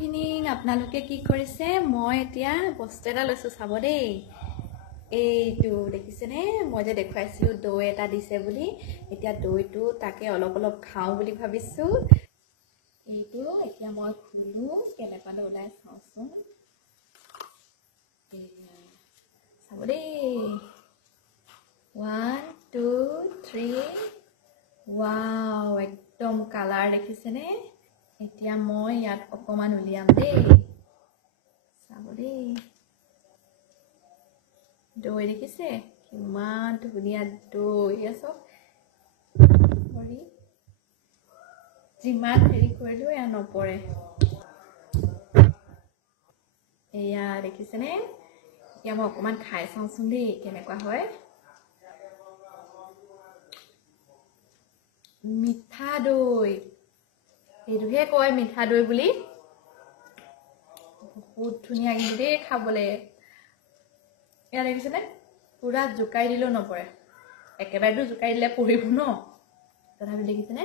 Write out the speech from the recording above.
evening আপোনালোকে কি কৰিছে মই এতিয়া বস্তু এটা লৈছো চাব দেই এইটো দেখিছেনে মই যে দেখুৱাইছিলো দৈ এটা দিছে বুলি এতিয়া দৈটো তাকে অলপ অলপ খাওঁ বুলি ভাবিছো এইটো এতিয়া মই খুলো কেনেকুৱা ওলাই চাওঁচোন চাব দেই 1 2 3 ওয়াও একদম কালাৰ দেখিছেনে এতিয়া মই ইয়াত অকমান উলিয়াম দেই চাব দেই দৈ দেখিছে কিমান ধুনীয়া দৈ আছে হৰি যিমান হেৰি কৰিলো এয়া নপৰে এয়া দেখিছেনে এতিয়া মই অকমান খাই চাওঁচোন দেই কেনেকুৱা হয় মিঠা দৈ এইটোহে কয় মিঠা দৈ বুলি বহুত ধুনীয়া কিন্তু দেই খাবলে এয়া দেখিছেনে পুৰা জুকাই দিলেও নপৰে একেবাৰেতো জুকাই দিলে পৰিব ন তথাপি দেখিছেনে